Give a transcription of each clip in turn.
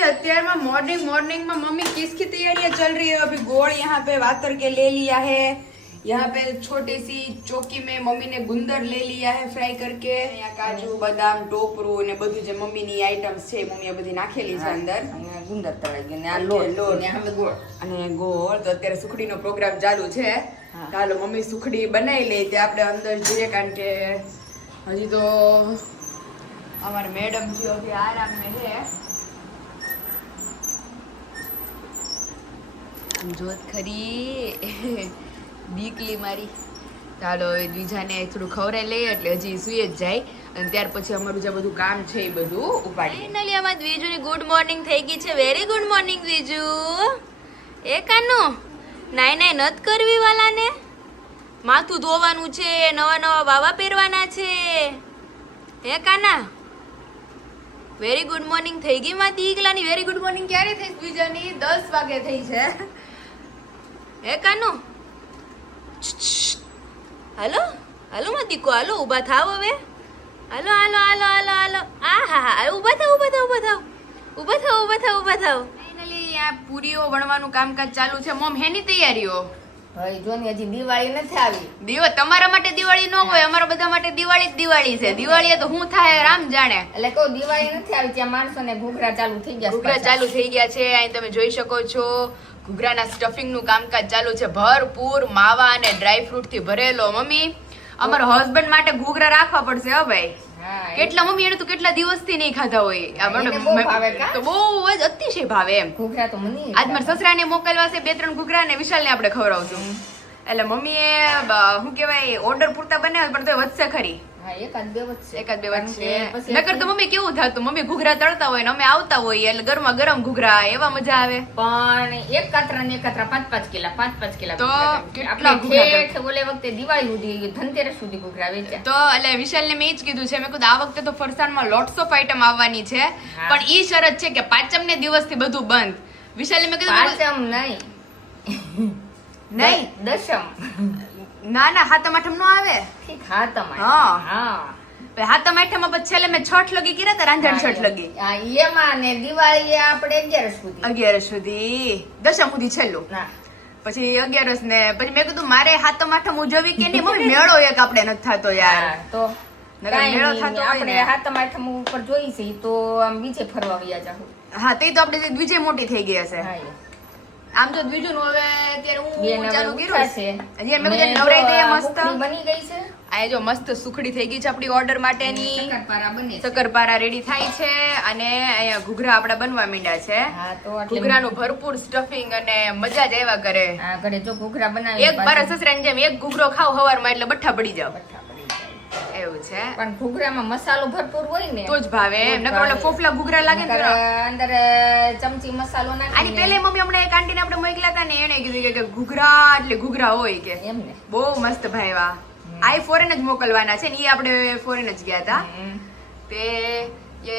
Finally અત્યારમાં morning में mummy किसकी तैयारियां चल रही है। अभी गोड़ यहाँ पे वातर के ले लिया है। यहाँ पे छोटी सी चौकी में मम्मी ने गुंदर ले लिया है फ्राई करके। यहाँ काजू बदाम टोपरू ने બધું જે મમ્મીની આઈટમ્સ છે મમ્મીએ બધી નાખેલી છે અંદર। અને ગુંદર તળાઈ ગયો ને આ લોટ ને અમે ગોળ અને ગોળ। તો અત્યારે સુખડીનો પ્રોગ્રામ ચાલુ છે। ચાલો મમ્મી સુખડી બનાવી લે તે આપણે અંદર જઈએ કારણ કે હજી તો અમારા મેડમ जी अभी आराम में है। જોત ખરી દીકલી મારી। ચાલો એ દ્વિજાને થોડું ખવરાઈ લઈએ એટલે હજી સુઈ જ જાય અને ત્યાર પછી અમારું જે બધું કામ છે એ બધું ઉપાડી। ફાઇનલી આમાં દ્વિજુની ગુડ મોર્નિંગ થઈ ગઈ છે। વેરી ગુડ મોર્નિંગ દ્વિજુ। એ કાનો નાઈ નાઈ નત કરવી વાલાને, માથું ધોવાનું છે, નવા નવા વાવા પહેરવાના છે। હે કાના વેરી ગુડ મોર્નિંગ થઈ ગઈ માં દીકલાની। વેરી ગુડ મોર્નિંગ ક્યારે થઈ દ્વિજાની? 10 વાગે થઈ છે। હે કાનો હાલો હાલો માં દીકો હાલો ઊભા થાવ હવે। હાલો હાલો હાલો હાલો હાલો આ હા હા ઊભા થાવ ઊભા થાવ ઊભા થાવ ઊભા થાવ ઊભા થાવ ઊભા થાવ। ફાઇનલી આ પૂરીઓ વણવાનું કામકાજ ચાલુ છે। મમ હેની તૈયારીઓ? ભાઈ જો ને હજી દિવાળી નથી આવી। દીવો તમારા માટે દિવાળી ન હોય, અમારા બધા માટે દિવાળી જ દિવાળી છે। દિવાળી તો હું થાય રામ જાણે। એટલે કહું દિવાળી નથી આવી ત્યાં માણસોને ઘૂઘરા ચાલુ થઈ ગયા છે ઘૂઘરા ચાલુ થઈ ગયા છે। અહીં તમે જોઈ શકો છો ઘૂઘરાના સ્ટફિંગ નું કામકાજ ચાલુ છે। ભરપૂર માવા અને ડ્રાય ફ્રૂટ થી ભરેલો। મમ્મી અમારા હસબન્ડ માટે ઘૂઘરા રાખવા પડશે હો ભાઈ। હા કેટલા મમ્મી એને તો કેટલા દિવસથી નહીં ખાધા હોય। એને બહુ ભાવે કા? તો બહુ જ અતિશય ભાવે એમ। ઘૂઘરા તો મને આજ મારા સસરાને મોકલવા છે 2-3 ઘૂઘરા ને વિશાલને આપણે ખવડાવશું। એટલે મમ્મીએ શું કહેવાય ઓર્ડર પૂરતા બનાવ્યા પણ તો વધશે ખરી। હા એકાદ બે વચ્ચે એકાદ બે વચ્ચે પછી નકર તો મમ્મી કેવું થતું મમ્મી ઘૂઘરા તળતા હોય ને અમે આવતા હોઈએ એટલે ગરમા ગરમ ઘૂઘરા એવા મજા આવે। પણ એક કાતરા ને એક કાતરા 5-5 કિલા 5-5 કિલા તો ઘૂઘરા. કેટલા આપણે ઘૂઘરા ઠેઠ ઓલે વખતે દિવાળી સુધી ધનતેરસ સુધી ઘૂઘરા વેચ્યા। તો એટલે વિશાલને મેં જ કીધું છે મેં કીધું આ વખતે તો ફરસાણમાં લોટ્સ ઓફ આઈટમ આવવાની છે પણ ઈ શરત છે કે પાંચમને દિવસથી બધું બંધ। વિશાલને મેં કીધું પાંચમ નહીં નહીં દશમ ના ના હાતમ આઠમ નો આવે। ઠીક હાતમ હા। હા હાતમ આઠમ માં પછી છેલ્લે મેં છઠ લગી કર્યા હતા રાંધણ છઠ લગી હા એમાં ને દિવાળી એ આપણે 11 સુધી 11 સુધી દશમ સુધી છેલ્લું ના પછી 11 ને પછી મેં કીધું મારે હાતમ આઠમ ઉજવવી કે નહીં મમ્મી મેળો એક આપણે નથી થતો યાર। હા, તો નકર કાંઈ મેળો નહીં, થતો હોય આપણે ને। હાતમ આઠમ ઉપર જોઈ છે તો આમ બીજે ફરવા વયા જાહુ। હા તે તો આપણે દ્વિજય મોટી થઈ ગઈ હશે। હા એ. આમ તો દ્વિજુ નું હવે અત્યારે બેન હું હવે ચાલુ ઉઠ્યા કર્યું છે। છે હજી મેં કીધું મેં નવરાઈ દઈએ તો મસ્ત। સુખડી બની ગઈ છે આ જો મસ્ત સુખડી થઈ ગઈ છે આપણી ઓર્ડર માટેની। શક્કરપારા બને છે। શક્કરપારા રેડી થાય છે અને અહીંયા ઘૂઘરા આપડા બનવા માંડ્યા છે। હા તો એટલે ઘૂઘરાનું ભરપૂર સ્ટફિંગ અને મજા જ આવ્યા કરે। આ ઘરે જો ઘૂઘરા બનાવી એક મારા સસરાની જેમ એક ઘૂઘરો ખાવ હવારમાં એટલે બઠ્ઠા પડી જાવ બઠ્ઠા પડી જાય। એવું છે। પણ ઘૂઘરામાં મસાલો ભરપૂર હોય ને તો જ ભાવે એમ નકર ઓલા ફોફલા ઘૂઘરા લાગે ને તો અંદર ચમચી મસાલો આની નાખી પેલે મમ્મી હમણાં એક આંટીને આપણે મોકલ્યા હતા ને એને કીધું કે ઘૂઘરા એટલે ઘૂઘરા હોય કે એમ ને બહુ મસ્ત ભાઈવા। આ ફોરેન જ મોકલવાના છે ને એ આપણે ફોરેન જ ગયા હતા। તે ये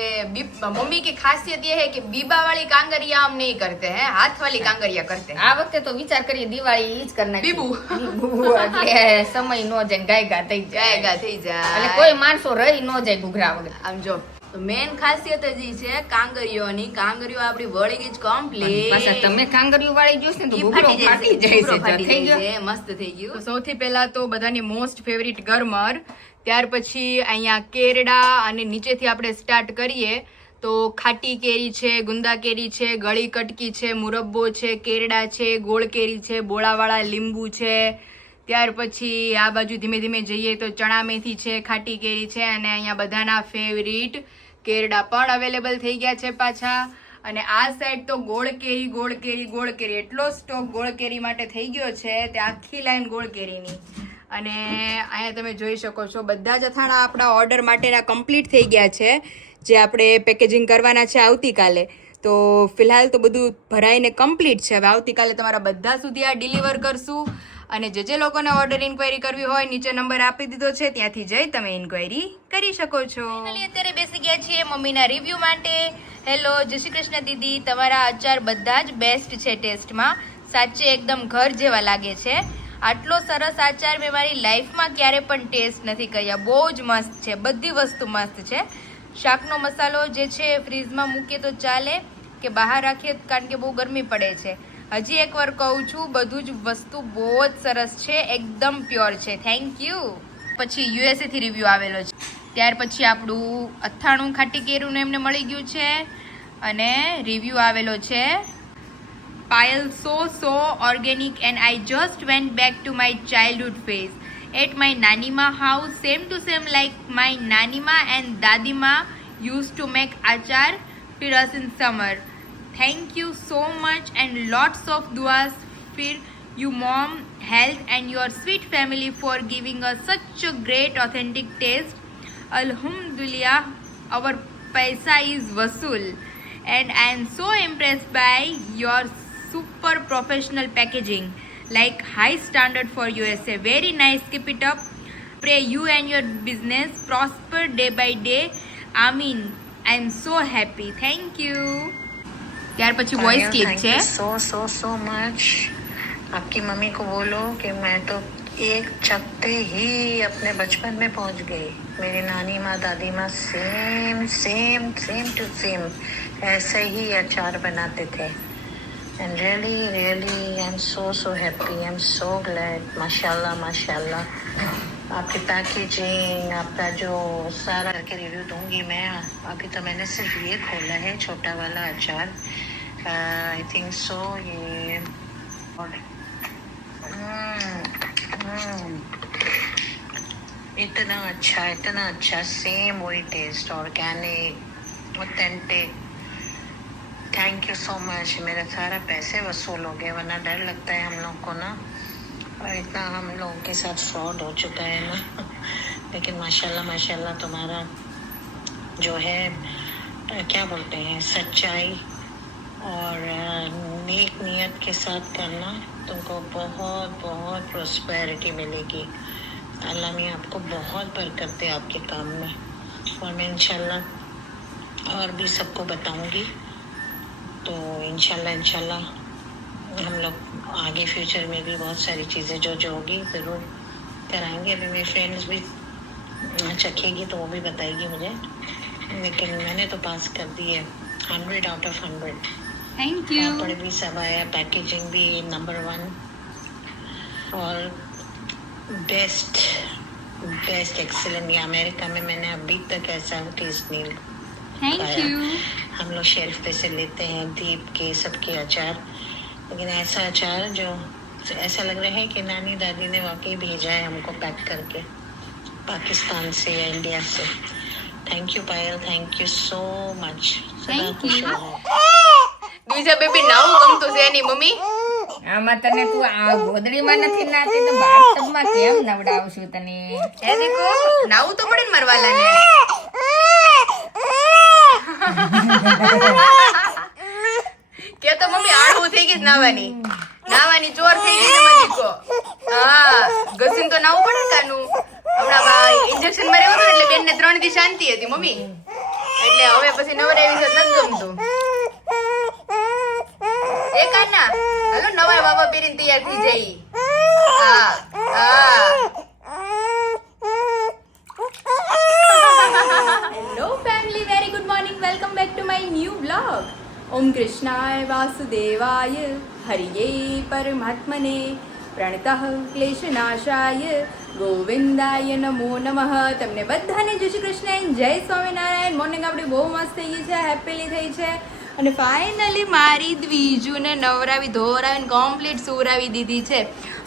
मम्मी की खासियत ये है कि बीबा वाली कांगरिया हम नहीं करते हैं, हाथ वाली कांगरिया करते हैं। આ વખતે તો વિચાર કરીએ દિવાળી ઈ જ કરી નાખીએ। બીબુ બીબુ એટલે સમય નો જાય ગાયગા થઈ જાય જાયગા થઈ જાય એટલે કોઈ માણસો રહી નો જાય ઘૂઘરા વગર। આમ જો તો મેન ખાસિયત જ ઈ છે કાંગરીઓની। કાંગરીઓ આપણી વળી ગઈ જ કમ્પ્લીટ। પાછા તમે કાંગરિયું વાળી જોશ ને તો ઈ ઘૂઘરો ફાટી જાય છે। ફાટી થઈ જાય ગયો છે, મસ્ત થઈ ગયું। તો સૌથી પહેલા તો બધાની મોસ્ટ ફેવરિટ ગરમર, ત્યાર પછી અહીંયા કેરડા અને નીચેથી આપણે સ્ટાર્ટ કરીએ તો ખાટી કેરી છે, ગુંદા કેરી છે, ગળી કટકી છે, મુરબ્બો છે, કેરડા છે, ગોળ કેરી છે, બોળાવાળા લીંબુ છે। ત્યાર પછી આ બાજુ ધીમે ધીમે જઈએ તો ચણા મેથી છે, ખાટી કેરી છે અને અહીંયા બધાના ફેવરિટ કેરડા પણ અવેલેબલ થઈ ગયા છે પાછા। અને આ સાઈડ તો ગોળ કેરી એટલો સ્ટોક ગોળ કેરી માટે થઈ ગયો છે તે આખી લાઈન ગોળ કેરીની। અને અહીંયા તમે જોઈ શકો છો બધા જ અથાણા આપણા ઓર્ડર માટેના કમ્પ્લીટ થઈ ગયા છે જે આપણે પેકેજિંગ કરવાના છે આવતીકાલે। તો ફિલહાલ તો બધું ભરાઈને કમ્પ્લીટ છે। હવે આવતીકાલે તમારા બધા સુધી આ ડિલિવર કરશું અને જે લોકોને ઓર્ડર ઇન્ક્વાયરી કરવી હોય નીચે નંબર આપી દીધો છે ત્યાંથી જઈ તમે ઇન્ક્વાયરી કરી શકો છો। અત્યારે બેસી ગયા છીએ મમ્મીના રિવ્યુ માટે। હેલો જય શ્રી કૃષ્ણ દીદી, તમારા અચાર બધા જ બેસ્ટ છે ટેસ્ટમાં, સાચે એકદમ ઘર જેવા લાગે છે। આટલો સરસ આચાર મેં મારી લાઈફમાં ક્યારે પણ ટેસ્ટ નથી કર્યા। બહુ જ મસ્ત છે, બધી વસ્તુ મસ્ત છે। શાકનો મસાલો જે છે ફ્રીજમાં મૂકીએ તો ચાલે, કે બહાર રાખીએ કારણ કે બહુ ગરમી પડે છે. હજી એકવાર કહું છું, બધું જ વસ્તુ બહુ જ સરસ છે, એકદમ પ્યોર છે. Thank you. પછી યુએસએ થી રિવ્યુ આવેલો છે. ત્યાર પછી આપણું અથાણું ખાટી કેરીનું એમને મળી ગયું છે અને રિવ્યુ આવેલો છે Payal so organic and I just went back to my childhood phase at my nanima house, same to same like my nanima and dadima used to make achar for us in summer. Thank you so much and lots of duas for you mom, health and your sweet family for giving us such a great authentic taste. Alhamdulillah, our paisa is vasool and I am so impressed by your super professional packaging, like high standard for USA. Very nice, keep it up. Pray you and your business prosper day by day. Amin. I am so happy. Thank you. ત્યાર પછી voice clip છે. so much. आपकी mummy को बोलो कि मैं तो एक चकते ही अपने बचपन में पहुंच गई. मेरी नानी माँ दादी माँ सेम टू सेम ऐसे ही अचार बनाते थे. And really I'm so happy. I'm so glad. माशाल्लाह. आपकी पैकेजिंग, आपका जो सारा के रिव्यू दूंगी मैं. अभी तो मैंने सिर्फ ये खोला है, छोटा वाला अचार. आई थिंक सो ये इतना अच्छा सेम वही taste, organic, authentic. Thank you so much. मेरे सारा पैसे वसूल हो गए, वरना डर लगता है हम लोग को ना, और इतना हम लोगों के साथ फ्रॉड हो चुका है ना. लेकिन माशाल्लाह तुम्हारा जो है क्या बोलते हैं, सच्चाई और नेक नियत के साथ करना, तुमको बहुत प्रॉस्पेरिटी मिलेगी. अल्लाह में आपको बहुत बरकत दे आपके काम में. और मैं इंशाल्लाह और भी सबको बताऊंगी. तो इंशाल्लाह हम लोग आगे फ्यूचर में भी बहुत सारी चीज़ें जो होगी ज़रूर कराएंगे. अभी मेरी फ्रेंड्स भी चखेगी तो वो भी बताएगी मुझे. लेकिन मैंने तो पास कर दी है 100 out of 100. Thank you. पापड़ भी सब आया, पैकेजिंग भी नंबर 1 और बेस्ट एक्सीलेंट. ये अमेरिका में मैंने अभी तक ऐसा टेस्ट नहीं थैंक यू. हम लोग शेल्फ पे से लेते हैं दीप के सबके अचार, लेकिन ऐसा अचार जो ऐसा लग रहा है कि नानी दादी ने वाकई भेजा है हमको पैक करके पाकिस्तान से या इंडिया से. Thank you Payal, thank you so much. Thank you. બીજા બેબી નાવું ગમતું છે એની મમ્મી. આમાં તને તું આ ગોદડીમાં નથી નાતી તો બાથટબમાં કેમ નવડાવશું તને? એ દેખો નાવું તો પડે ને મારવાલાને. કે તો મમ્મી આડવું થઈ ગઈ નાવાની ચોર થઈ ગઈ ને દીકો. હા ઘસીને તો નાવું પડે ને કાનું. હમણાં ભાઈ ઇન્જેક્શન માં રહેવું એટલે બેન ને 3 દી શાંતિ હતી મમ્મી, એટલે હવે પછી નવરાવી છે નથી ગમતું. એ કાના હાલો નવા બાબા પહેરીને તૈયાર થઈ જઈ. Hello family, very good morning. Welcome back to my new blog. ઓમ કૃષ્ણાય વાસુદેવાય હરિયે પરમાત્મને પ્રણતઃ ક્લેશનાશાય ગોવિંદાય નમો નમઃ. તમને બધાને જય શ્રી કૃષ્ણ, જય સ્વામિનારાયણ. મોર્નિંગ આપણી બહુ મસ્ત થઈ ગઈ છે, હેપીલી થઈ છે. અને ફાઇનલી મારી દ્વિજુને નવરાવી ધોરાવીને કમ્પ્લીટ સુવરાવી દીધી છે.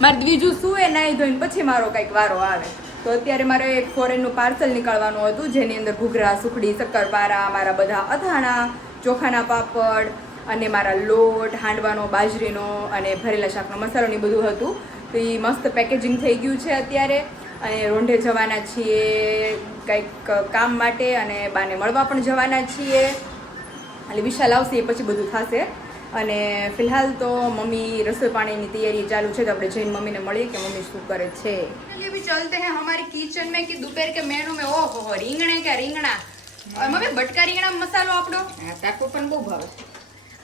મારી દ્વિજુ સુવે નાહી ધોઈને પછી મારો કંઈક વારો આવે. તો અત્યારે મારે એક ફોરેનનું પાર્સલ નીકળવાનું હતું, જેની અંદર ઘૂઘરા, સુખડી, શક્કરપારા, મારા બધા અથાણા, ચોખાના પાપડ અને મારા લોટ, હાંડવાનો, બાજરીનો અને ભરેલા શાકનો મસાલો ને બધું હતું. તો એ મસ્ત પેકેજિંગ થઈ ગયું છે અત્યારે. અને રોંઢે જવાના છીએ કંઈક કામ માટે, અને બાને મળવા પણ જવાના છીએ. એટલે વિશાલ આવશે એ પછી બધું થશે. અને ફિલહાલ તો મમ્મી રસોઈ પાણીની તૈયારી ચાલુ છે, તો આપણે જઈને મમ્મીને મળીએ કે મમ્મી શું કરે છે. अभी चलते हैं हमारे किचन में कि दोपहर के मेनू में ओहो રીંગણે કે રીંગણા. મમ્મી બટકા રીંગણા મસાલો આપણો તાકો પણ બહુ ભાવે.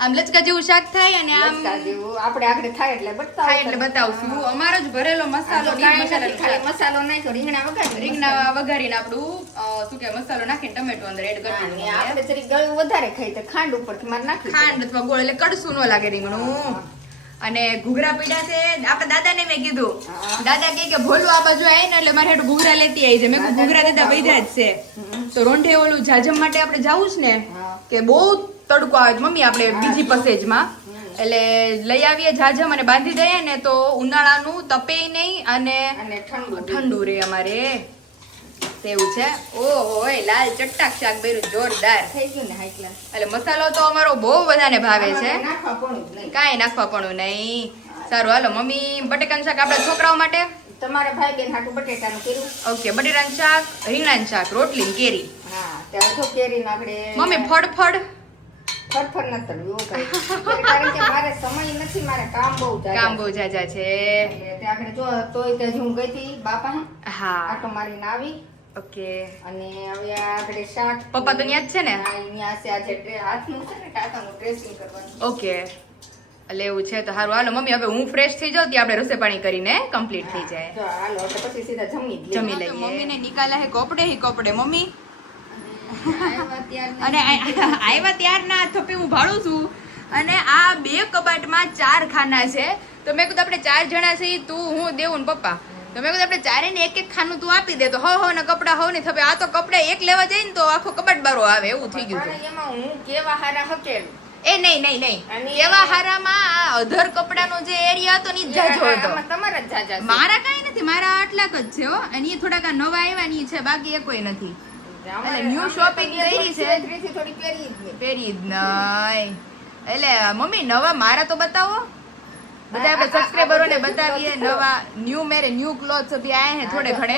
આમ લચકા જેવું શાક થાય અને આમ લચકા જેવું આપણે આગળ થાય એટલે થાય એટલે બતાવશું. અમારો જ ભરેલો મસાલો ખાલી મસાલો નાખ્યો, રીંગણા વઘારી, રીંગણા વઘારીને આપણું શું કે મસાલો નાખીને ટમેટો અંદર એડ કરી દીધું. આપણે જરી ગળ્યું વધારે ખાઈ તો ખાંડ ઉપરથી મારે નાખી ખાંડ અથવા ગોળ એટલે કડસું ન લાગે રીંગણું. અને ઘૂઘરા પીડા છે આપણા દાદાને મેં કીધું, દાદા કે ભોલું આ બાજુ આવે ને એટલે મારે હેઠું ઘૂઘરા લેતી આવી છે. મેં કીધું ઘૂઘરા દાદા વૈધા જ છે. તો રોંઢે ઓલું જાજમ માટે આપણે જાવું છે ને કે બહુ તડકો આવે છે મમ્મી આપણે બીજી પસેજમાં, એટલે લઈ આવીએ જાજમ અને બાંધી દઈએ ને તો ઉનાળાનું તપે નહીં અને ઠંડુ રહે અમારે. તેવું છે. ઓહો લાલ ચટ્ટાક શાક બેરું જોરદાર થઈ ગયું ને હાઈ ક્લાસ. એટલે મસાલો તો અમારો બહુ બધાને ભાવે છે, નાખવા પણ જ નહીં. કાંઈ નાખવા પણ નહીં. સારું હાલો મમ્મી બટેકાનું શાક આપણા છોકરાઓ માટે. તમારા ભાઈ બેન હાટું બટેટાનું કર્યું. ઓકે બટેટાનું શાક, રીંગણાનું શાક, રોટલી ને કેરી. હા ત્યાં તો કેરીને આપણે મમ્મી ફળફળ ફરફર ન તળવું એવું કારણ કે મારે સમય નથી, મારે કામ બહુ કામ બહુ જાજા છે. એટલે આપણે જો તોય તે હું ગઈ હતી બાપા હા આટો મારીને આવી. ઓકે અને હવે આપણે શાક પપ્પા તો ન્યા જ છે ને? હા અહીંયા છે. આજે હાથનું છે ને ટાટાનું ડ્રેસિંગ કરવાનું. ઓકે એટલે એવું છે તો સારું હાલો મમ્મી હવે હું ફ્રેશ થઈ જાઉં ત્યાં આપણે રસોઈ પાણી કરીને કમ્પ્લીટ થઈ જાય. જો હાલો એટલે પછી સીધા જમી લઈએ. મમ્મીને નિકાલા હે કપડે મમ્મી આવ્યા અને આવ્યા ત્યારના થપ્પે હું ભાડું છું. અને આ બે કબાટમાં 4 ખાના છે. તો મેં કીધું આપણે 4 જણા છીએ, તું હું દેવું ને પપ્પા. તો મેં કીધું આપણે ચારે ને એક ખાનું તું આપી દે તો હો ને કપડા હો ને થપે. આ તો કપડા એક લેવા જાય ને તો આખો કબાટ બારો આવે એવું થઈ ગયું પણ એમાં હું કેવા હારા હકેલ એ નહીં એવા હારામાં આ અધર કપડાનો જે એરિયા હતો ને ઈ જાજો હતો. આમાં તમારા જ જાજા છે. મારા કાંઈ નથી, મારા આટલાક જ છે હો. અને એ થોડાક નવા આવ્યા ની છે, બાકી એ કોઈ નથી. એટલે ન્યુ શોપિંગ કરી છે, થોડી પહેરી જ નહીં. પહેરી જ નહીં. એટલે મમ્મી નવા મારા તો બતાવો, બધા આપણે સબસ્ક્રાઇબરોને બતાવીએ નવા न्यू क्लॉथ्स अभी आए हैं थोड़े घने.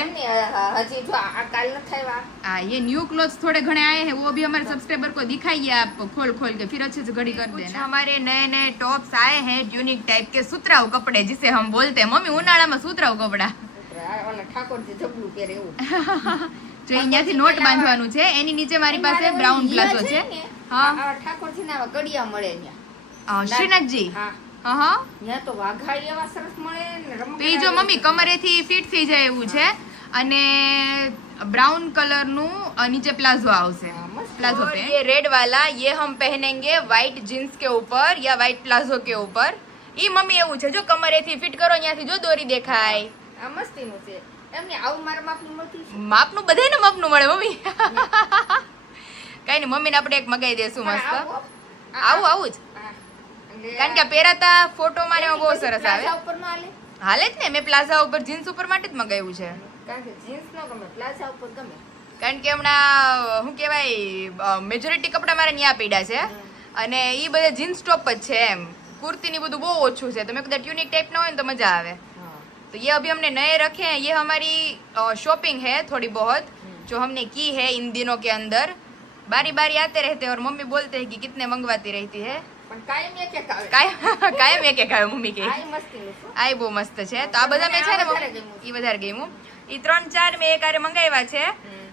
હજી જો આ કાલ ન થાય हाँ ये न्यू क्लॉथ्स थोड़े घने आए हैं, वो भी हमारे सब्सक्राइबर को दिखाइए आप खोल के, फिर अच्छे से घड़ी कर देना. हमारे नए टॉप्स आए हैं यूनिक टाइप के सुतराउ कपड़े जिसे हम बोलते हैं. मम्मी उनाળામાં સુતરાઉ કપડા ઓલા ઠાકોરજી જબલું પહેરે એવું. જો અહીંયાથી નોટ બાંધવાનું છે, એની નીચે મારી પાસે બ્રાઉન પ્લાઝો છે. હા આ ઠાકોરજી ના ગડિયા મળે ત્યાં શ્રીનાથજી. હા હા ત્યાં તો વાઘા એવા સરસ મળે ને રમકડા. તો એ જો મમ્મી કમરેથી ફિટ થઈ જાય એવું છે. અને ब्राउन कलर નું नीचे प्लाजो આવશે. प्लाजो पे ये रेड वाला ये हम पहनेंगे व्हाइट जींस के ऊपर या व्हाइट प्लाजो के ऊपर. ઈ મમ્મી એવું છે જો કમરેથી ફિટ કરો ત્યાંથી જો દોરી દેખાય. આ મસ્તીનું છે એમને. આવું મારા માપનું મળતું છે. માપનું બધાને માપનું મળે મમ્મી. કઈ નહીં મમ્મીને આપણે એક મગાઈ દેશું મસ્ત. આવું જ કારણ કે પહેરાતા ફોટોમાં ને બહુ સરસ આવે. ઉપર નો હાલે હાલે જ ને. મેં પ્લાઝા ઉપર જીન્સ ઉપર માટે જ મગાવ્યું છે. કારણ કે જીન્સ નો ગમે, પ્લાઝા ઉપર ગમે. કારણ કે હમણાં શું કહેવાય મેજોરિટી કપડા મારે ન્યા પડ્યા છે અને એ બધા જીન્સ ટોપ જ છે એમ. कुर्ती ની બધું બહુ ઓછું છે. તો મેં કીધું ટ્યુનિક ટાઈપ ના હોય ને તો મજા આવે. तो ये अभी हमने नए रखे हैं. ये हमारी शॉपिंग है थोड़ी बहुत जो हमने की है इन दिनों के अंदर. बारी बारी आते रहते हैं और मम्मी बोलते हैं कि कितने मंगवाती रहती है. પણ કાયમ એક એક આવે. કાયમ એક એક આવે મમ્મી કે. આ મસ્તીનું છે. આ બહુ મસ્ત છે. તો આ બધા મેં છે ને ઈ વધારે ગમ્યું. ઈ 3-4 મેં એક આરે મંગાવ્યા છે.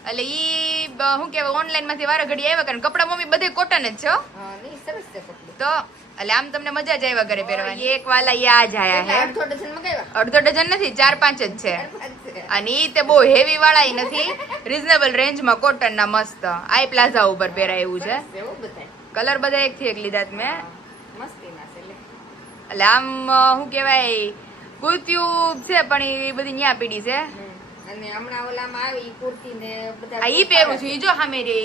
એટલે ઈ શું કહેવાય ઓનલાઈન માંથી વારા ઘડી આવ્યા કારણ કપડા મમ્મી બધે કોટન જ છે. હા નહીં સરસ છે કપડું. તો એટલે આમ તમને મજા જ આવ્યા ઘરે પહેરવાની. એક વાલા ये आज आया है. અડધો ડઝન મંગાવ્યા. અડધો ડઝન નથી 4-5 જ છે. અને ઈ તે બહુ હેવી વાળા ય નથી. રીઝનેબલ રેન્જમાં કોટન ના મસ્ત. આ પ્લાઝા ઉપર પહેરાય એવું છે. એવું બતાય. કલર બધા એક થી એક લીધા મેં. મસ્તીના છે લે. એટલે આમ શું કહેવાય કુર્તીયું છે પણ એ બધી ન્યા પીડી છે. અને હમણાં ઓલામાં આવી કુર્તી ને બધા ઈ પહેરું છું. ઈ જો સામે રે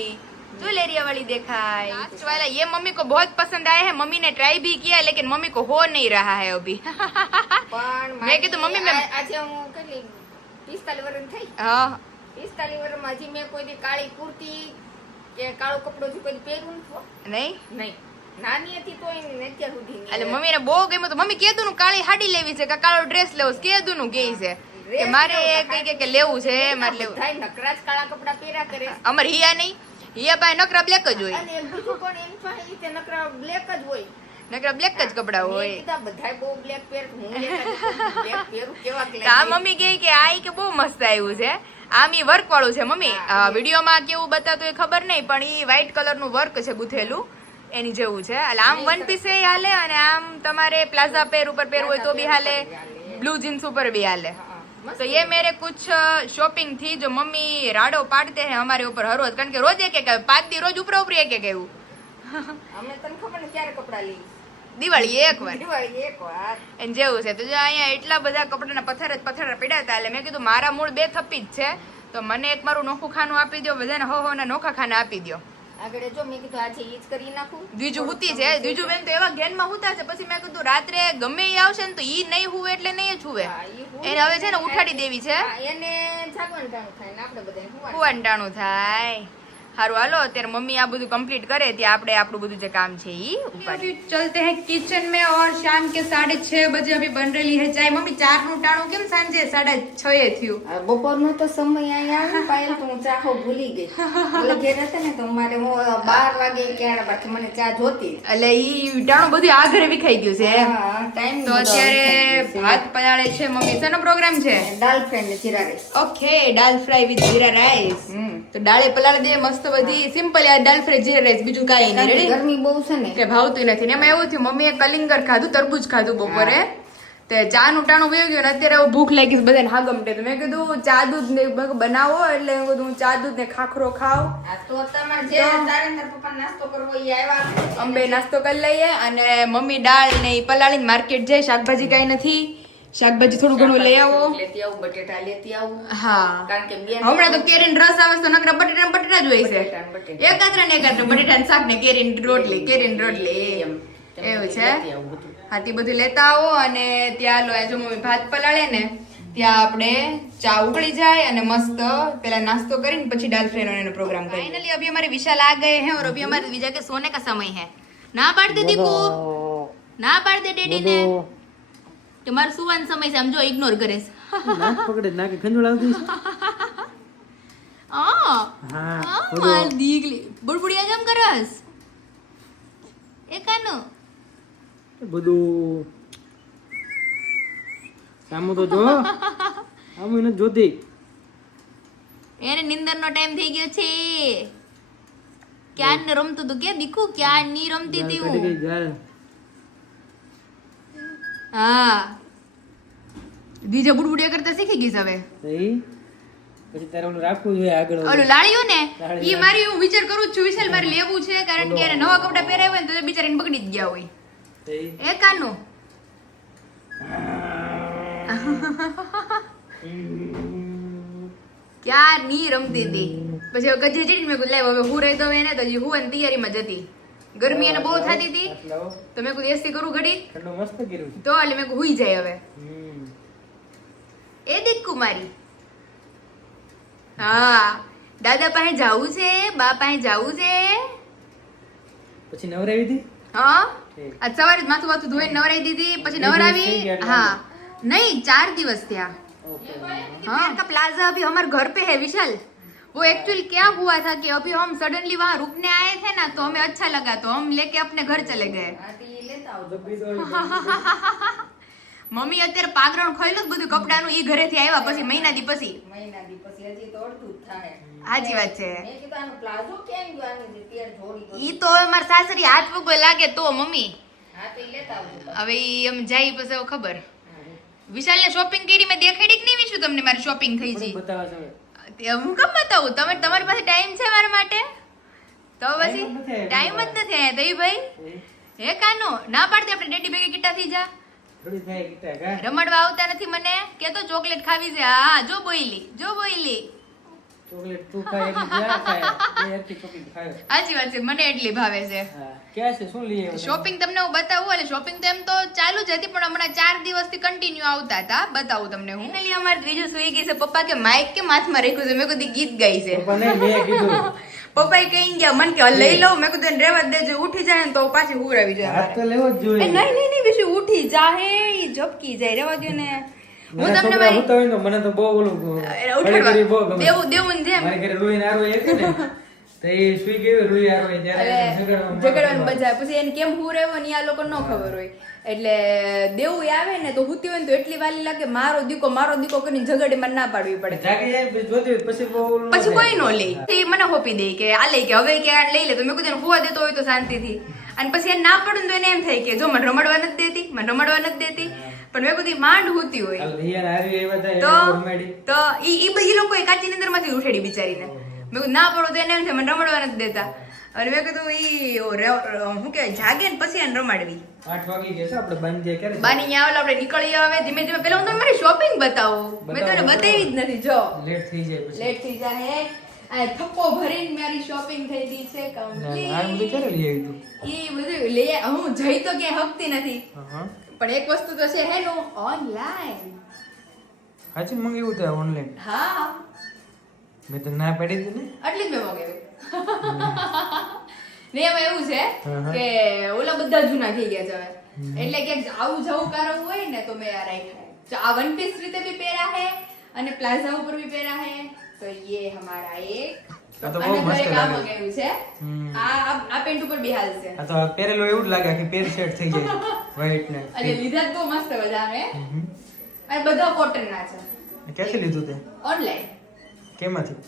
ज्वेलरिया वाली देखा है. लास्ट वाला ये मम्मी को बहुत पसंद आया है. मम्मी ने ट्राई भी किया लेकिन मम्मी को हो नहीं रहा है अभी. પણ મેં કીધું મમ્મી મેં આજે હું કેટલી 45 વર્ષની થઈ. હા 45 વર્ષમાં હજી મેં કોઈ દી કાળી કુર્તી કે કાળો કપડો જે કોઈ પહેર્યું નહીં. નહીં. નાની હતી તો એને અત્યાર સુધી એટલે મમ્મીને બહુ ગમ્યું તો મમ્મી કીધું નું કાળી હાડી લેવી છે કે કાળો ડ્રેસ લેવો છે કીધું નું કહે છે કે મારે કઈ કે લેવું છે મારે લેવું. થાય નકરાજ કાળા કપડા પહેર્યા કરે. અમાર હિયા નહીં. હિયા પાસે નકરા બ્લેક જ હોય. અને બીજું પણ એની પાસે રીતે નકરા બ્લેક જ હોય. નકરા બ્લેક જ કપડા હોય. કીધા બધાય બહુ બ્લેક પહેર હું બ્લેક પહેરું કેવા તો આ મમ્મી કહે કે આ કે બહુ મસ્ત આવ્યું છે. આમ ઈ વર્ક વાળું છે મમ્મી. વિડીયોમાં કેવું બતાતું એ ખબર નહીં પણ ઈ વ્હાઈટ કલર નું વર્ક છે ગુથેલું એની જેવું છે. એટલે આમ વન પીસ એ હાલે અને આમ તમારે પ્લાઝા પેર ઉપર પહેરવું હોય તો બી હાલે, બ્લુ જીન્સ ઉપર भी हाले. तो ये मेरे कुछ शॉपिंग थी जो मम्मी राडो पाड़ते हैं हमारे ऊपर हर रोज, कारण के रोज एक 5 दी रोज ऊपर ऊपर एक એવું. અમે તને ખબર ને ક્યારે કપડા લઈ દિવાળી એકવાર દિવાળી એકવાર એને જેવું છે. તો જો અહીંયા એટલા બધા કપડાના પથ્થર પડ્યા હતા એટલે મેં કીધું મારા મૂળ 2 થપ્પી જ છે તો મને એક મારું નોખું ખાનું આપી દો, બધાને હો ના નોખા ખાના આપી દો. આગળ જો મેં કીધું આજે ઈ જ કરી નાખું. બીજું હુતી છે, બીજું બેન તો એવા ઘેનમાં હુતા છે. પછી મેં કીધું રાત્રે ગમે ઈ આવશે ને તો ઈ નહીં હુવે એટલે નહીં જ હુવે. એને હવે છે ને ઉઠાડી દેવી છે, એને જાગવાનું ટાણું થાય ને આપણે બધાને હુવાંટાણું થાય. હારું હાલો અત્યારે મમ્મી આ બધું કમ્પ્લીટ કરે ત્યાં આપણે આપણું બધું જે કામ છે ઈ ઉપાડી ચલતે હે કિચન में और शाम के 6:30 बजे अभी बन रही है चाय. मम्मी 4 નું ટાણું કેમ સાંજે 6:30 એ થયું? બપોરનો તો સમય અહીંયા આવે પાયલ તો હું ચાખો ભૂલી ગઈ. એટલે ઘેર હતા ને તો મારે 12 વાગે ક્યારે બાકી મને ચા જોતી. એટલે ઈ ટાણું બધું આ ઘરે વિખાઈ ગયું છે. ટાઈમ તો અત્યારે ભાત પલાળે છે મમ્મી. શેનો પ્રોગ્રામ છે? દાલ ફ્રાય ને jeera rice. Okay dal fry with jeera rice. તો દાળે પલાળી દે મસ્ત બધી સિમ્પલ યાર દાલ ફ્રાય જીરા રાઈસ, બીજું કાઈ નહીં. રેડી? ગરમી બહુ છે ને કે ભાવતું નથી ને એમાં એવું થયું મમ્મીએ કલિંગર ખાધું, તરબૂચ ખાધું બપોરે. તે ચા નું ટાણું વયું ગયું ને અત્યારે હવે ભૂખ લાગી છે બધાને હાગમટે. તો મેં કીધું ચા દૂધ ને બનાવો એટલે મેં કીધું હું ચા દૂધ ને ખાખરો ખાવ. આ તો તમારે જે તારે તાર પપ્પા નાસ્તો કરવો ઈ આવ્યા. અંબે નાસ્તો કરી લઈએ અને મમ્મી દાળ ને ઈ પલાળીને માર્કેટ જાય. શાકભાજી કઈ નથી, શાકભાજી થોડું ઘણું લઈ આવો. લેતી આવું, બટેટા લેતી આવું. હા કારણ કે બેન હમણાં તો કેરીનો રસ આવે તો નકરા બટેટા જ હોય છે. એકાત્રા ને એકાત્રા બટેટા શાક ને કેરીની રોટલી એવું છે. હા તે બધું લેતા આવો અને ત્યાં લો જો મમ્મી ભાત પલાળે ને ત્યાં આપણે ચા ઉકળી જાય અને મસ્ત પેલા નાસ્તો કરીને પછી દાલ ફ્રાય નો પ્રોગ્રામ કરીએ. फाइनली अभी हमारे विशाल आ गए हैं और अभी हमारे विजय के सोने का समय है. ना पाड़ दे दीकू, ना पाड़ दे डैडी ने કે મારો સુવાનો સમય છે. આમ જો ઇગ્નોર કરે છે. નાક પકડે નાકે ખંજોળ આવતી માર દીકલી બુડબુડિયા કેમ કરસ? એ કાનો બધું સામું તો જો આમ એને જોતી એને નિંદર નો ટાઈમ થઈ ગયો છે. ક્યાં ને રમતું તું કે દીકુ ક્યાં ની રમતી હતી હું. હા બીજા બુડબુડિયા કરતા શીખી ગઈશ હવે. પછી તારે ઓલું રાખવું જોઈએ આગળ ઓલું લાળ્યું ને ઈ મારી હું વિચાર કરું જ છું વિશાલ મારે લેવું છે કારણ કે એને નવા કપડા પહેરાવ્યા હોય ને તો બિચારીને બગડી જ ગયા હોય. એ કાનો ક્યાં ની રમતી હતી. પછી હવે કજે જઈને મેં કીધું લાવ હવે હું રહી દઉં એને તો હજી હું તૈયારીમાં જતી. ગરમી એને બહુ થતી હતી તો મેં કીધું એસી કરું ઘડી ઠંડુ મસ્ત કર્યું તો એટલે મેં હુઈ જાય હવે. એ દીક કુમારી હા દાદા પાસે જાવું છે, બા પાસે જાવું છે. પછી નવરાવી હતી હા આજ સવારે જ માથું વાથું ધોઈને નવરાવી દીધી પછી નવરાવી. હા नहीं 4 દિવસ થયા. हाँ का प्लाजा अभी हमारे घर पे है विशाल. वो एक्चुअली क्या हुआ था कि अभी हम सडनली वहाँ रुकने आए थे ना तो हमें अच्छा लगा तो हम लेके अपने घर चले गए. મમ્મી અત્યારે પાગરણ ખોલ્યું બધું કપડાનું ઈ ઘરેથી આવ્યા પછી મહિના દી પછી હજી તો અડધું જ થાય. સાચી વાત છે. મેં કીધું આનું પ્લાઝો કેમ ગયો આની તેર જોડી ઈ તો હવે મારા સાસરી હાથ પગ લાગે તો મમ્મી. હા તો ઈ લેતા આવજો. હવે ઈ એમ જાય પછી હવે ખબર. વિશાલ ને શોપિંગ કરી મેં દેખાડી કે નહીં વિશું તમને મારી શોપિંગ થઈ છે? બતાવા છે તે હું કેમ બતાવું? તમારી પાસે ટાઈમ છે મારા માટે તો પછી ટાઈમ જ નથી તો ઈ ભાઈ હે કાનો ના પાડતી આપણે ડેડી ભેગી કિટ્ટા થઈ જા. થોડી થાય કીટા કા રમડવા આવતા નથી મને કે તો ચોકલેટ ખાવી છે. હા જો બોઈલી ચોકલેટ તું ખાય એટલે જ્યાં ખાય એ આખી ચોકલેટ ખાય. સાચી વાત છે મને એટલી ભાવે છે. હા ક્યાં છે શું લઈએ શોપિંગ તમને હું બતાવું એટલે શોપિંગ તો એમ તો ચાલુ જ હતી પણ હમણાં 4 દિવસથી કન્ટિન્યુ આવતા હતા. બતાવું તમને હું. ફાઇનલી અમારે ત્રીજું સુઈ ગઈ છે. પપ્પા કે માઇક કે હાથમાં રાખ્યું છે. મેં કીધું ગીત ગાઈ છે. પપ્પાને મેં કીધું પપ્પાએ કહી ગયા મને કે લઈ લઉં. મેં કીધું રેવા દેજો ઉઠી જાય ને તો પાછી હુરાવી જાય. હાથ તો લેવો જ જોઈએ. નહીં વિશે ઉઠી જાહે ઈ ઝપકી જાય રેવા દો ને. હું મને તમને છોકરા મારી હોતા હોય ને મને તો બહુ ઓલું ઉઠાડવા બહુ ગમે. દેવું ને જેમ મારી ઘરે રૂઈ નારો એક ને તો એ સુઈ ગયો રૂઈ આરો ત્યારે ઝઘડવાનું બજાય પછી એને કેમ હું રહેવો ને આ લોકો ન ખબર હોય એટલે દેવું આવે ને તો હુતી હોય ને તો એટલી વાલી લાગે મારો દીકો કરીને ઝઘડે મને ના પાડવી પડે. જાગી જાય પછી જોતી પછી બહુ ઓલું ન પછી થાય. કોઈ નો લે એ મને હોપી દે કે આ લઈ કે હવે કે આ લઈ લે તો મેં કીધું હોવા દેતો હોય તો શાંતિથી અને પછી એને ના પડું તો એને એમ થાય કે જો મને રમાડવા નથી દેતી, મને રમાડવા નથી દેતી. પણ મેં બધી માંડ હોતી હોય કાલ રિયા હારી આવ્યા હતા, તો એને રમાડી. તો ઈ બધી લોકો કાચી નીંદર માંથી ઉઠાડી બિચારીને. મેં કીધું ના પડું તો એને એમ થાય મને રમાડવા નથી દેતા. અને મેં કીધું ઈ શું કહેવાય જાગે ને પછી એને રમાડવી. 8 વાગી ગયા છે, આપણે બાંધીએ ક્યારે? બાની અહીંયા આવેલા આપણે નીકળી આવે ધીમે ધીમે. પેલા હું તમને મારી શોપિંગ બતાવું, મેં તને બતાવી જ નથી. જો લેટ થઈ જાય પછી. લેટ થઈ જાય. આ થપ્પો ભરીને મારી શોપિંગ થઈ ગઈ છે આ બધું ક્યારે લઈ આવી તું? ઈ બધું લે હું જઈ તો ક્યાંય હકતી નથી. હા પણ એક વસ્તુ તો છે હેનું ઓનલાઈન. હાચી મંગાવ્યું હતું ઓનલાઈન? હા મેં તો ના પાડી હતી ને. આટલી જ મેં મગાવ્યું. ને એમાં એવું છે હા. કે ઓલા બધા જૂના થઈ ગયા છે હવે. એટલે ક્યાંક આવું જવું કરવું હોય ને તો મેં આ રાખ્યા. આ વન પીસ રીતે બી પહેરા હે અને પ્લાઝા ઉપર બી પહેરા હે. તો ये हमारा एक આ તો બહુ મસ્ત કામ લાગે. મગાવ્યું છે. આ પેન્ટ ઉપર બી હાલશે. આ તો પહેરેલો એવું જ લાગે કે પેર સેટ થઈ જાય વ્હાઈટ ને. અને લીધા જ બહુ મસ્ત બધા મેં. અને બધા કોટન ના છે. ક્યાંથી લીધું તે? ઓનલાઈન. કેમાંથી?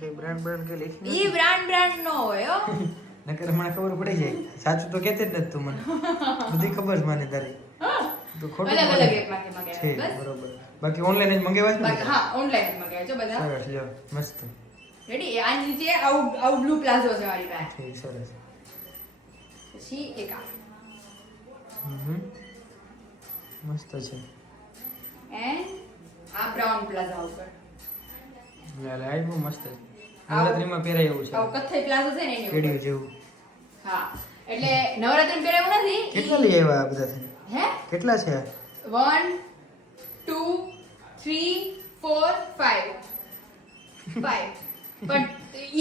કઈ બ્રાન્ડ કે લખી? ઈ બ્રાન્ડ નો હોય હો. નકર મને ખબર પડી જાય. સાચું તો કહેતી જ નથી તું મને. બધી ખબર જ મને તારી. તો ખોટું અલગ બોલે. અલગ એપ માંથી છે મગાવ્યા બસ. બરોબર. બાકી ઓનલાઈન જ મંગાવ્યા છે ને? બાકી હા ઓનલાઈન જ મગાવ્યા છે બધા. સરસ લ્યો મસ્ત. રેડી આ નીચે આવું બ્લુ પ્લાઝો છે મારી પાસે. ઠીક સરસ. પછી એક આ મસ્ત છે. એન્ડ આ બ્રાઉન પ્લાઝા ઉપર યાર આ બહુ મસ્ત છે. નવરાત્રીમાં પહેરાય એવું છે. આવું કથ્થઈ પ્લાઝો છે ને એની ઉપર. કેડિયું જેવું. હા એટલે નવરાત્રી પહેરાયું નથી. કેટલા લઈ આવ્યા આ બધાથી? હે કેટલા છે? 1 2 3 4 5 પણ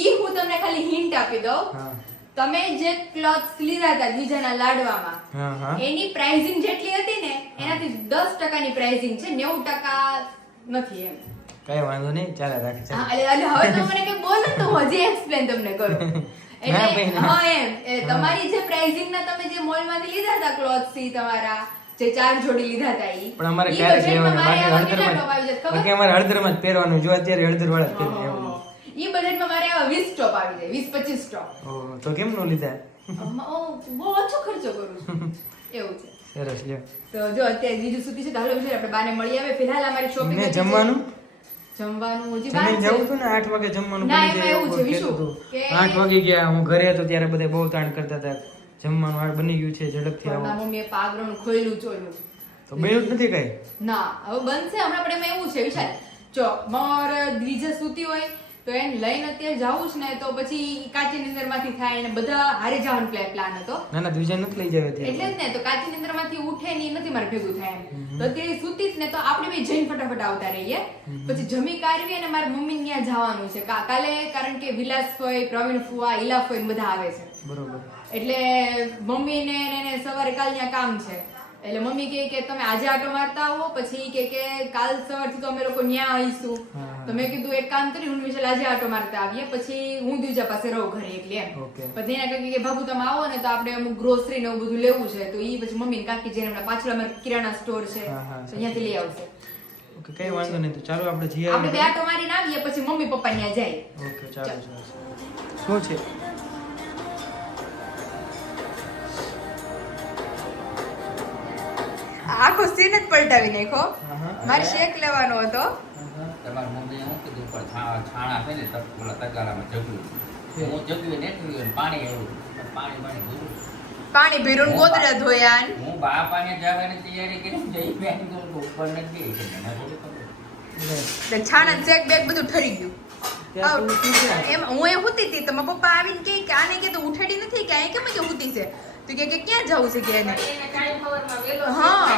ઈ હું તમને ખાલી હિન્ટ આપી દઉં. હા તમે જે ક્લોથ્સ લીધા હતા બીજાના લાડવામાં હા હા. એની પ્રાઇસિંગ જેટલી હતી ને એનાથી 10% ની પ્રાઇસિંગ છે, 90% નથી એમ. કઈ વાંધો નહીં, ચાલે રાખે ચાલે. હા, એટલે હવે તો મને કે બોલો તો હું હજી એક્સપ્લેન તમને કરું. ના ભાઈ, એટલે ના. હા એમ તમારી જે પ્રાઇસિંગ ના તમે જે મોલ માંથી લીધા હતા ક્લોથ્સ ઈ તમારા જે 4 જોડી લીધા હતા ઈ પણ અમારે ઈ ક્યારેક બજેટમાં લેવાના, મારે બાકી આવા કેટલા હળદરમાં ટોપ આવી જાય ખબર? બાકી અમારે હળદરમાં જ પહેરવાનું. જો અત્યારે હળદર વાળા જ પહેરીએ એવું. ઈ બજેટમાં મારે આવા 20 ટોપ આવી જાય, 20-25 ટોપ. ઓહ, તો કેમ નો લીધા? બહુ ઓછો ખર્ચો કરું છું. એવું છે. સરસ લ્યો. તો જો અત્યારે બીજું સુધી છે તો હાલો વિશે આપણે બાને મળી આવે. ફિલહાલ અમારી શોપિંગ ને જમવાનું જમવાનું હજી જમીને બાર જવું હતું ને 8 વાગે જમવાનું ના, બની એમાં જાય એવું છે, એવું વિશુ, કહેતું હતું. કે 8 વાગી ગયા, હું ઘરે હતો ત્યારે બધા બહુ તાણ કરતા હતા. જમવાનું હાલ બની ગયું છે, ઝડપથી આવો. મારા મમ્મીએ પાગરણું ખોયલું ચોલું. તો બેયું જ નથી કઈ. ના હવે બનશે હમણાં. પણ એમાં એવું છે વિશાલ, જો મોર દ્વિજે સૂતી હોય તો એને લઈને અત્યારે જાવું જ ને તો પછી કાચી નીંદર માંથી થાય ને બધા હારે જવાનો પ્લાન હતો. ના ના દ્વિજા નથી લઈ જાવ એટલે જ ને તો કાચી નીંદર માંથી ઉઠે ને ઈ નથી મારે ભેગું થાય એમ. તો અત્યારે સૂતી જ ને તો આપણે બે જઈને ફટાફટ આવતા રહીએ. પછી જમી કાઢવી અને મારી મમ્મી ત્યાં જવાનું છે કાલે, કારણ કે વિલાસ હોય, પ્રવીણ ફુવા, ઇલાફ હોય ને બધા આવે છે. બરોબર. એટલે મમ્મી ને એને સવારે કાલ ત્યાં કામ છે. એટલે મમ્મી કહે કે તમે આજે આટો મારતા આવો, પછી કે કાલ સવારથી તો અમે લોકો ન્યા આવીશું. તો મેં કીધું એક કામ કરી હું વિશાલ આજે આટો મારતા આવીએ, પછી હું દ્વિજા પાસે રહું ઘરે એકલી એમ. Okay. પછી એના કાકી કે બાબુ તમે આવો ને તો આપણે અમુક ગ્રોસરી ને એવું બધું લેવું છે. તો ઈ પછી મમ્મી ને કાકી જેને હમણાં પાછળ અમારે કિરાણા સ્ટોર છે હા, હા, તો અહીંયાથી લઈ આવશે. ઓકે કઈ વાંધો નહીં. તો ચાલો આપણે જઈએ. આપણે બે આટો મારીને આવીએ પછી મમ્મી પપ્પા ત્યાં જાય. ઓકે ચાલો ચાલો. શું છે? આખો સીન જ પલટાવી નાખ્યો. મારે શેક લેવાનો હતો. તમારી મમ્મીએ શું કીધું પણ છાણા છે ને ઓલા તગારામાં જગલું હું જગવી ને એટલું અને પાણી એવું પાણી ભર્યું પાણી ભીરું ને ગોદડા ધોયા ને. હું બા પાણી જવાની તૈયારી કરી જઈ બેન તો ઉપર નથી ગઈ છે મને થોડી ખબર તે છાણા શેક બેક બધું ઠરી ગયું. ત્યાં તું શું છે? એમ હું એ હુતી હતી તો મારા પપ્પા આવીને કહે કે આને કે તો ઉઠેડી નથી કે આ કેમ કે હુતી છે. તો કે ક્યાં જવું છે કે એને. હા.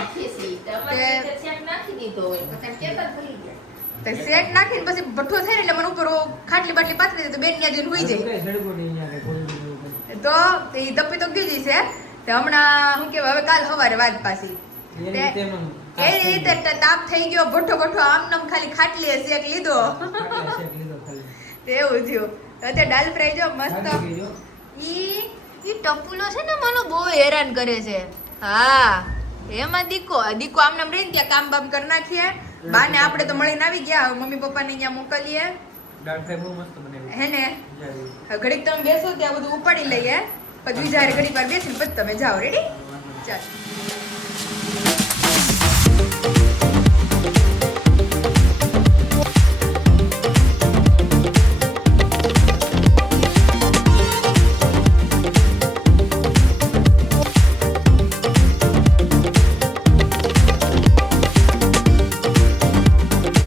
તે સેટ નાખીને પછી ભઠ્ઠો થાય ને એટલે મને ઉપર ખાટલી બાટલી પાથરી દે તો બેન ત્યાં જઈને હુઈ જાય. કઈ સડકો નહીં અહીંયા કઈ કોઈ નહીં. તો એ દપ્પી તો ગઈ છે. તે હમણાં શું કહેવાય હવે કાલ સવારે વાત પાછી. એ રીતે એમનું એ રીતે તાપ થઈ ગયો ભઠ્ઠો આમ નામ ખાલી ખાટલીએ શેક લીધો. ખાટલા શેક લીધો ખાલી. તે એવું થયું. અત્યારે દાલ ફ્રાય જો મસ્ત. થાકી ગયો. ઈ ટપુલો છે ને મને બહુ હેરાન કરે છે. હા એમાં દીકો આમ નામ રહીને ત્યાં કામ બામ કરી નાખીએ. બાને આપણે તો મળીને આવી ગયા. હવે મમ્મી પપ્પાને અહીંયા મોકલીએ દાળ ફ્રાય બહુ મસ્ત બનાવી. હે ને મજા આવી. ઘડીક તમે બેસો ત્યાં બધું ઉપાડી લઈએ પછી બીજા હારે ઘડીક વાર બેસીને પછી તમે જાઓ. રેડી? ચાલો.